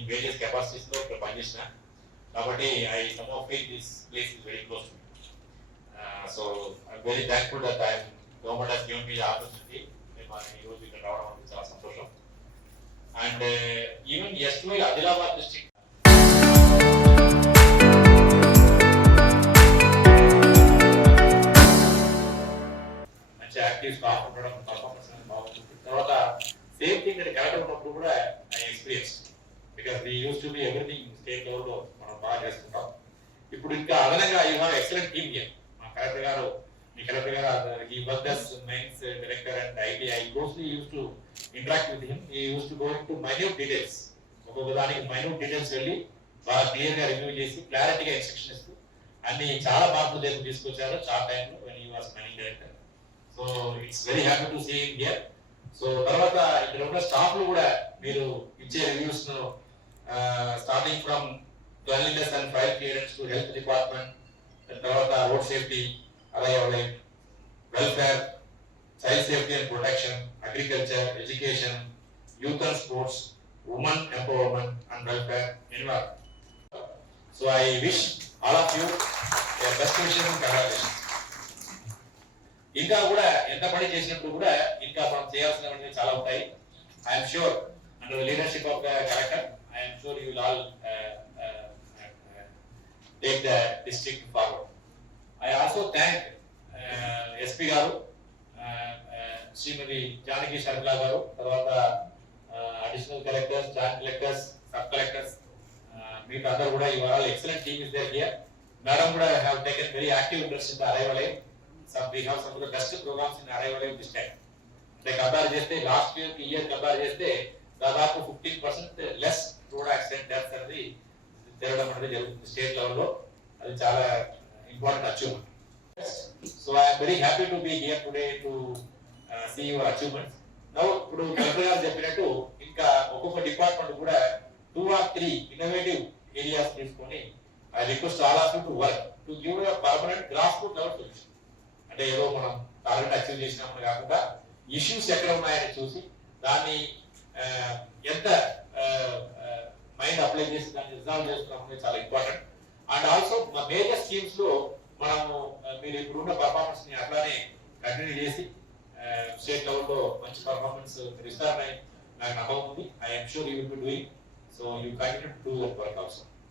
in various capacities లో ఇక్కడ పనిచేసిన కాబట్టి I somehow feel this place is very close to me. So I'm very thankful that government has given me the opportunity. ఈ రోజు ఇక్కడ రావడం అనేది చాలా సంతోషం. And even yesterday Adilabad district మంచి యాక్టివ్ స్టాఫ్ ఉండడం పర్ఫార్మెన్స్ అనేది బాగుంటుంది. తర్వాత సేమ్ థింగ్ అని కలెక్టర్ ఉన్నప్పుడు కూడా I experience because we used to be everything state లెవెల్లో మనం బాగా చేసుకుంటాం. ఇప్పుడు ఇంకా అదనంగా you have excellent team here. మా కలెక్టర్ గారు మీ కలెక్టర్ గారు he work as mines director and IT I closely used to interact with him. He used to go into minute details. ఒక్కొక్క దానికి మైన్యూట్ డీటెయిల్స్ వెళ్ళి బాగా క్లియర్ గా రివ్యూ చేసి క్లారిటీగా ఇన్స్ట్రక్షన్ ఇస్తూ అన్ని చాలా మార్పులు దగ్గర తీసుకొచ్చారు చాలా టైంలో when he was managing director. So it's very happy to see him here. So తర్వాత ఇక్కడ ఉన్న స్టాఫ్ లు కూడా మీరు ఇచ్చే reviews starting from cleanliness and file clearance to health department, తర్వాత రోడ్ సేఫ్టీ, అలాగే welfare, child safety and protection, agriculture, education, youth and sports, women empowerment and welfare, environment. So I wish all of you best wishes and congratulations. ఇంకా కూడా ఎంత పని చేసినప్పుడు కూడా ఇంకా మనం చేయాల్సినవి చాలా ఉంటాయి. I'm sure under leadership of the collector I'm sure you will all take the district forward. I also thank SP garu, Shrimati Janaki Sharmila garu, తర్వాత additional collectors, joint collectors, sub collectors, మీకు అందరూ కూడా ఈ వారాలు excellent team is there here. Madam కూడా have taken very active interest in the arrival aim. We have some of the best programs in arrival in this time. అంటే కంపేర్ చేస్తే last year కి year compare చేస్తే దాదాపు 15% less road accident deaths అనేది జరగడం అనేది జరుగుతుంది స్టేట్ లెవెల్లో. అది చాలా important achievement. So I'm very happy to be here today to see your achievements. Now ఇప్పుడు కలెక్టర్ గారు చెప్పినట్టు ఇంకా ఒక్కొక్క డిపార్ట్మెంట్ కూడా 2 or 3 ఇన్నోవేటివ్ ఏరియాస్ తీసుకొని I request all of you to work to give a permanent grass root level solution. అంటే ఏదో మనం టార్గెట్ అచీవ్ చేసినామని కాకుండా ఇష్యూస్ ఎక్కడ ఉన్నాయని చూసి దాన్ని ఎంత మైండ్ అప్లై చేసి దాన్ని రిజాల్వ్ చేస్తున్నాం అనేది చాలా ఇంపార్టెంట్. అండ్ ఆల్సో మా మేజర్ స్కీమ్స్ లో మనము మీరు ఇప్పుడున్న పర్ఫార్మెన్స్ ని అట్లానే కంటిన్యూ చేసి స్టేట్ లెవెల్లో మంచి పర్ఫార్మెన్స్ మీరు ఇస్తారని నాకు నమ్మకం ఉంది. I'm sure you will be doing. So you continue to do that work also.